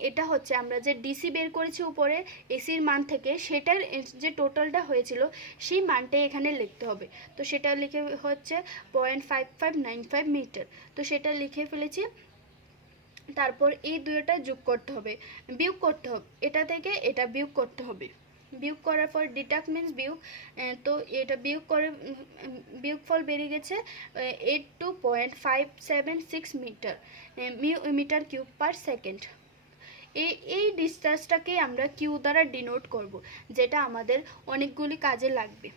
এটা হচ্ছে আমরা যে ডিসি বের করেছি উপরে এসির মান থেকে, সেটার যে টোটালটা হয়েছিল সেই মানটাই এখানে লিখতে হবে। তো সেটা লিখে হচ্ছে 0.5595 মিটার, তো সেটা লিখে ফেলেছি। তারপর এই দুটোটা যোগ করতে হবে, বিয়োগ করতে হবে, এটা থেকে এটা বিয়োগ করতে হবে। বিয়োগ করার পর ডিডাক্ট মিন্স বিয়োগ, তো এটা বিয়োগফল বেরিয়ে গেছে 82.576 metre, metre cube per second. এই ডিসচার্জটাকে আমরা কিউ দ্বারা ডিনোট করব, যেটা আমাদের অনেকগুলি কাজে লাগবে।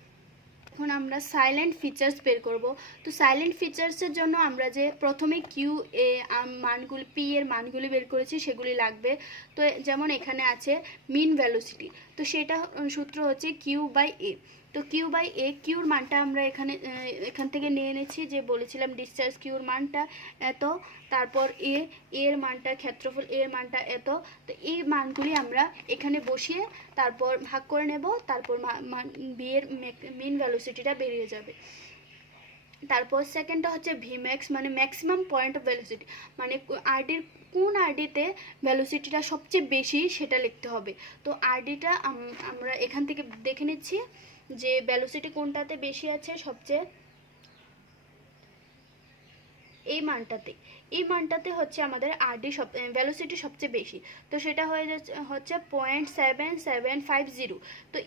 এখন আমরা সাইলেন্ট ফিচার্স বের করব। তো সাইলেন্ট ফিচার্সের জন্য আমরা যে প্রথমে কিউ এ মানগুলি পি এর মানগুলি বের করেছি সেগুলি লাগবে। তো যেমন এখানে আছে মিন ভেলোসিটি, তো সেটা সূত্র হচ্ছে কিউ বাই এ। তো কিউ বাই এ, কিউর মানটা আমরা এখান থেকে নিয়ে এনেছি, যে বলেছিলাম ডিসচার্জ কিউর মানটা এত, তারপর এর মানটা, ক্ষেত্রফল এর মানটা এত। তো এই মানগুলি আমরা এখানে বসিয়ে তারপর ভাগ করে নেব, তারপর বি এর মিন ভেলোসিটিটা বেরিয়ে যাবে। তারপর সেকেন্ডটা হচ্ছে ভিম্যাক্স, মানে ম্যাক্সিমাম পয়েন্ট অফ ভেলোসিটি, মানে আরডির কোন আরডিতে ভেলোসিটিটা সবচেয়ে বেশি সেটা লিখতে হবে। তো আরডিটা আমরা এখান থেকে দেখে নিচ্ছি যে ভেলোসিটি কোনটাতে বেশি আছে, সবচেয়ে এই মানটাতে হচ্ছে আমাদের আরডি ভেলোসিটি সবচেয়ে বেশি। তো সেটা হয়ে হচ্ছে 0.7750। তো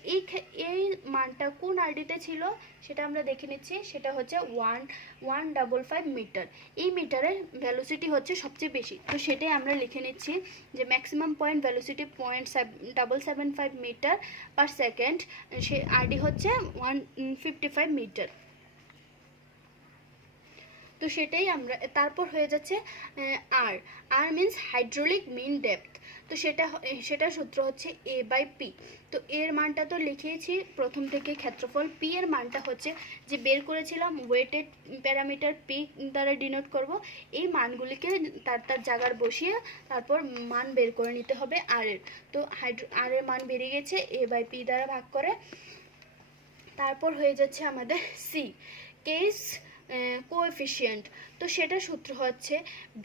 এই মানটা কোন আরডিতে ছিল সেটা আমরা দেখে নিচ্ছি, সেটা হচ্ছে 155 মিটার। এই মিটারের ভেলোসিটি হচ্ছে সবচেয়ে বেশি। তো সেটাই আমরা লিখে নিচ্ছি যে maximum point velocity 0.775 metre per second, সে আরডি হচ্ছে 155 মিটার। তো সেটাই আমরা, তারপর হয়ে যাচ্ছে আর মিন্স হাইড্রোলিক মিন ডেপথ। তো সেটা সূত্র হচ্ছে এ বাই পি। তো এর মানটা তো লিখিয়েছি প্রথম থেকে, ক্ষেত্রফল। পি এর মানটা হচ্ছে যে বের করেছিলাম ওয়েটেড প্যারামিটার পি দ্বারা ডিনোট করব। এই মানগুলিকে তার জায়গার বসিয়ে তারপর মান বের করে নিতে হবে আর এর। তো আর এর মান বেরিয়ে গেছে এ বাই পি দ্বারা ভাগ করে। তারপর হয়ে যাচ্ছে আমাদের সি, কেস কোএফিসিয়েন্ট। তো সেটা সূত্র হচ্ছে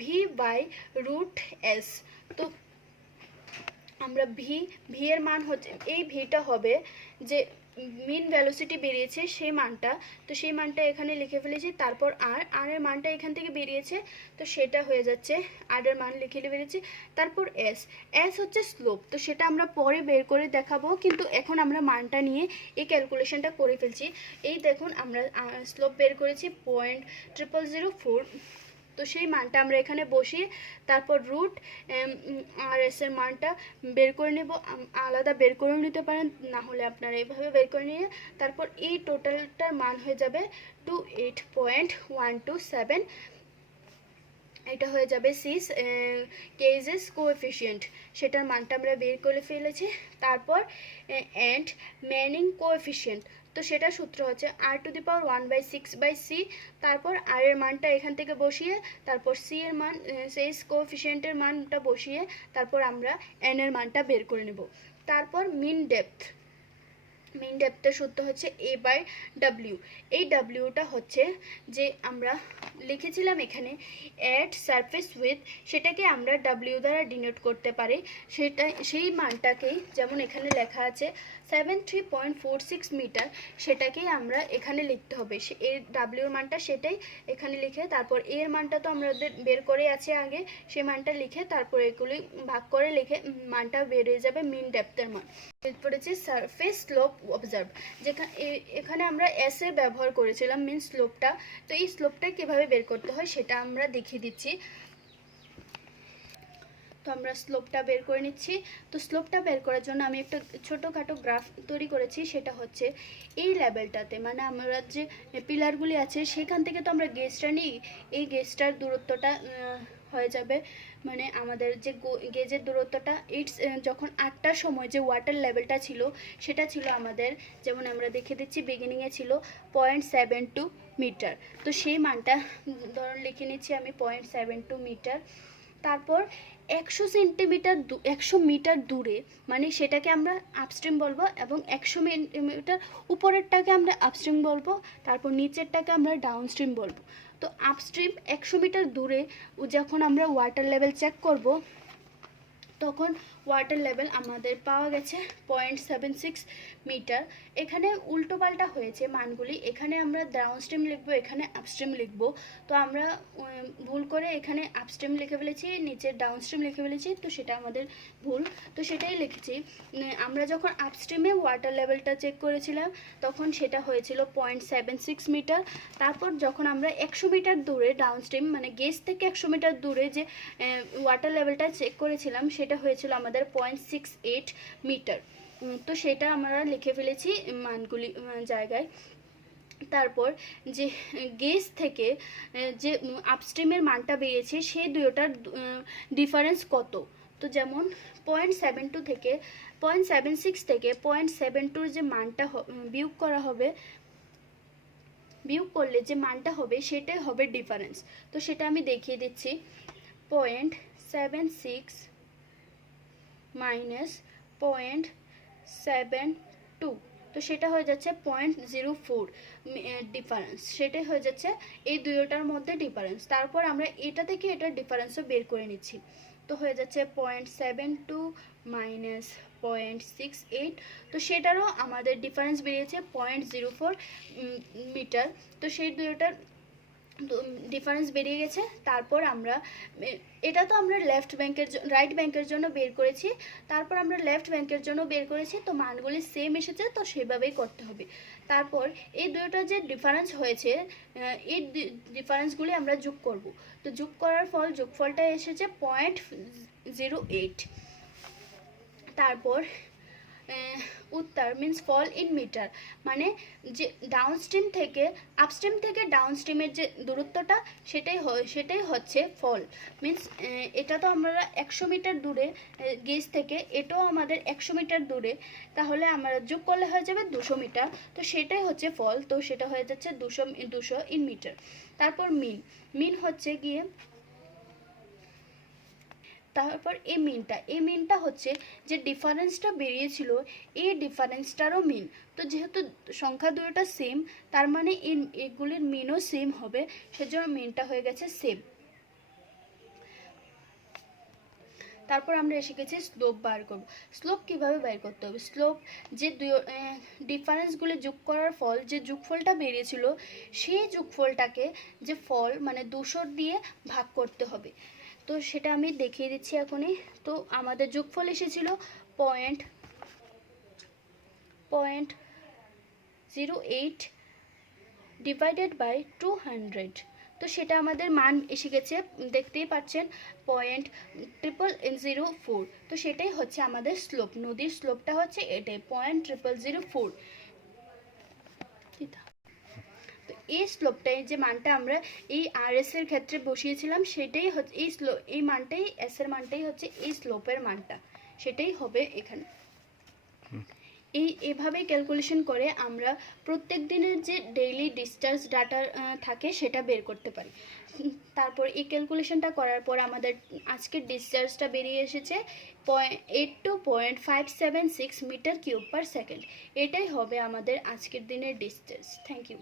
ভি বাই রুট এস। তো আমরা ভি এর মান হচ্ছে, এই ভিটা হবে যে মিন ভেলোসিটি বেরিয়েছে সেই মানটা, তো সেই মানটা এখানে লিখে ফেলেছি। তারপর আর এর মানটা এখান থেকে বেরিয়েছে, তো সেটা হয়ে যাচ্ছে আর এর মান লিখে বেরিয়েছে। তারপর এস হচ্ছে স্লোপ, তো সেটা আমরা পরে বের করে দেখাবো, কিন্তু এখন আমরা মানটা নিয়ে এই ক্যালকুলেশনটা করে ফেলছি। এই দেখুন আমরা স্লোপ বের করেছি 0.0004। তো সেই মানটা আমরা এখানে বসিয়ে তারপর রুট আর এস এর মানটা বের করে নেব। আলাদা বের করে নিতে পারেন, না হলে আপনারা এইভাবে বের করে নিয়ে তারপর এই টোটালটার মান হয়ে যাবে 28.127। এটা হয়ে যাবে সিস কেজেস কোএফিসিয়েন্ট, সেটার মানটা আমরা বের করে ফেলেছি। তারপর অ্যান্ড ম্যানিং কোএফিসিয়েন্ট, তো সেটা সূত্র হচ্ছে r⁴ 1/6/c। তারপর আর এর মানটা এখান থেকে বসিয়ে তারপর সি এর মান, সেই কোএফিসিয়েন্টের মানটা বসিয়ে তারপর আমরা এন এর মানটা বের করে নেব। তারপর মিন ডেপথের সূত্র হচ্ছে এ বাই ডাব্লিউ। এই ডাব্লিউটা হচ্ছে যে আমরা লিখেছিলাম এখানে অ্যাট সারফেস উইথ, সেটাকে আমরা ডাব্লিউ দ্বারা ডিনোট করতে পারি। সেই মানটাকেই, যেমন এখানে লেখা আছে 73.46 মিটার, সেটাকেই আমরা এখানে লিখতে হবে। এই ডাব্লিউর মানটা সেটাই এখানে লিখে তারপর এর মানটা তো আমাদের বের করে আছে আগে, সেই মানটা লিখে তারপর এগুলি ভাগ করে লিখে মানটা বেরিয়ে যাবে মিন ডেপথের মান। এরপরে হচ্ছে সারফেস স্লোপ অবজার্ভ, এখানে আমরা এস এ ব্যবহার করেছিলাম মিন স্লোপটা। তো এই স্লোপটা কিভাবে বের করতে হয় সেটা আমরা দেখিয়ে দিচ্ছি। তো আমরা স্লোপটা বের করে নিচ্ছি। তো স্লোপটা বের করার জন্য আমি একটা ছোটোখাটো গ্রাফ তৈরি করেছি, সেটা হচ্ছে এই লেভেলটাতে, মানে আমরা যে পিলারগুলি আছে সেখান থেকে তো আমরা গেজটা নিই, এই গেজটার দূরত্বটা হয়ে যাবে, মানে আমাদের যে গেজের দূরত্বটা যখন 8টার সময় যে ওয়াটার লেভেলটা ছিল সেটা ছিল আমাদের, যেমন আমরা দেখে দিচ্ছি বিগিনিংয়ে ছিল 0.72 মিটার। তো সেই মানটা ধরুন লিখে নিচ্ছি আমি 0.72 মিটার। তারপর 100 মিটার দূরে, মানে সেটাকে আমরা আপস্ট্রিম বলবো, এবং 100 মিটার উপরেরটাকে আমরা আপস্ট্রিম বলবো, তারপর নিচেরটাকে আমরা ডাউনস্ট্রিম বলবো। তো আপস্ট্রিম 100 মিটার দূরে যখন আমরা ওয়াটার লেভেল চেক করব, তখন ওয়াটার লেভেল আমাদের পাওয়া গেছে 0.76 মিটার। এখানে উল্টো পাল্টা হয়েছে মানগুলি, এখানে আমরা ডাউনস্ট্রিম লিখবো, এখানে আপস্ট্রিম লিখবো। তো আমরা ভুল করে এখানে আপস্ট্রিম লিখে ফেলেছি, নিচে ডাউনস্ট্রিম লিখে ফেলেছি, তো সেটা আমাদের ভুল। তো সেটাই লিখেছি। আমরা যখন আপস্ট্রিমে ওয়াটার লেভেলটা চেক করেছিলাম তখন সেটা হয়েছিল 0.76 মিটার। তারপর যখন আমরা 100 মিটার দূরে ডাউনস্ট্রিম, মানে গেজ থেকে 100 মিটার দূরে যে ওয়াটার লেভেলটা চেক করেছিলাম সেটা হয়েছিল আমাদের 0.68 মিটার। তো সেটা আমরা লিখে ফেলেছি মানগুলি জায়গায়। তারপর যে গেজ থেকে যে আপস্ট্রিমের মানটা বেরিয়েছে সেই দুটোটার ডিফারেন্স কত। তো যেমন 0.72 থেকে 0.76 থেকে 0.72 যে মানটা বিয়োগ করা হবে, বিয়োগ করলে যে মানটা হবে সেটাই হবে ডিফারেন্স। তো সেটা আমি দেখিয়ে দিচ্ছি। 0.76 মাইনাস 0.72, তো সেটা হয়ে যাচ্ছে 0.04 ডিফারেন্স, সেটাই হয়ে যাচ্ছে এই দুটোটার মধ্যে ডিফারেন্স। তারপর আমরা এটা থেকে এটার ডিফারেন্সও বের করে নিচ্ছি। তো হয়ে যাচ্ছে 0.72 মাইনাস 0.68, তো সেটারও আমাদের ডিফারেন্স বেরিয়েছে 0.04 মিটার। তো সেই দুটোটার ডিফারেন্স বেরিয়ে গেছে। তারপর আমরা এটা তো আমরা রাইট ব্যাংকের জন্য বের করেছি, তারপর আমরা লেফট ব্যাংকের জন্য বের করেছি। তো মানগুলি সেম এসেছে, তো সেভাবেই করতে হবে। তারপর এই দুটোটা যে ডিফারেন্স হয়েছে, এই ডিফারেন্সগুলি আমরা যোগ করব। তো যোগ করার যোগফলটা এসেছে 0.08। তারপর উত্তর মিন্স ফল ইন মিটার, মানে যে ডাউনস্ট্রিম থেকে আপস্ট্রিম থেকে ডাউনস্ট্রিমের যে দূরত্বটা সেটাই হচ্ছে ফল। মিন্স এটা তো আমরা 100 মিটার দূরে গেজ থেকে, এটাও আমাদের 100 মিটার দূরে, তাহলে আমরা যোগ করলে হয়ে যাবে 200 মিটার। তো সেটাই হচ্ছে ফল, তো সেটা হয়ে যাচ্ছে 200 ইন মিটার। তারপর মিন হচ্ছে গিয়ে, তারপর এই মিনটা হচ্ছে যে ডিফারেন্সটা বেরিয়েছিল এই ডিফারেন্সটারও মিন। তো যেহেতু সংখ্যা দুটোটা সেম, তার মানে এগুলির মিনও সেম হবে, সেজন্য মিনটা হয়ে গেছে সেম। তারপর আমরা এসে গেছি স্লোপ বার করব। স্লোপ কিভাবে বের করতে হবে? স্লোপ যে ডিফারেন্সগুলি যোগ করার ফল, যে যোগফলটা বেরিয়েছিল সেই যোগফলটাকে যে ফল মানে 200 দিয়ে ভাগ করতে হবে। তো সেটা আমি দেখিয়ে দিচ্ছি এখনই। তো আমাদের যোগফল এসেছিল 0.08 ডিভাইডেড বাই 200। তো সেটা আমাদের মান এসে গেছে, দেখতেই পাচ্ছেন 0.0004। তো সেটাই হচ্ছে আমাদের স্লোপ, নদীর স্লোপটা হচ্ছে এটাই 0.0004। তো এই স্লোপটাই যে মানটা আমরা এই RS এর ক্ষেত্রে বসিয়েছিলাম, সেটাই হচ্ছে এই মানটাই, S এর মানটাই হচ্ছে এই স্লোপের মানটা, সেটাই হবে এখানে। এভাবেই ক্যালকুলেশন করে আমরা প্রত্যেক দিনের যে ডেইলি ডিসচার্জ ডাটা থাকে সেটা বের করতে পারি। তারপর এই ক্যালকুলেশনটা করার পর আমাদের আজকের ডিসচার্জটা বেরিয়ে এসেছে 0.82.576 মিটার কিউব পার সেকেন্ড। এটাই হবে আমাদের আজকের দিনের ডিসচার্জ। Thank you.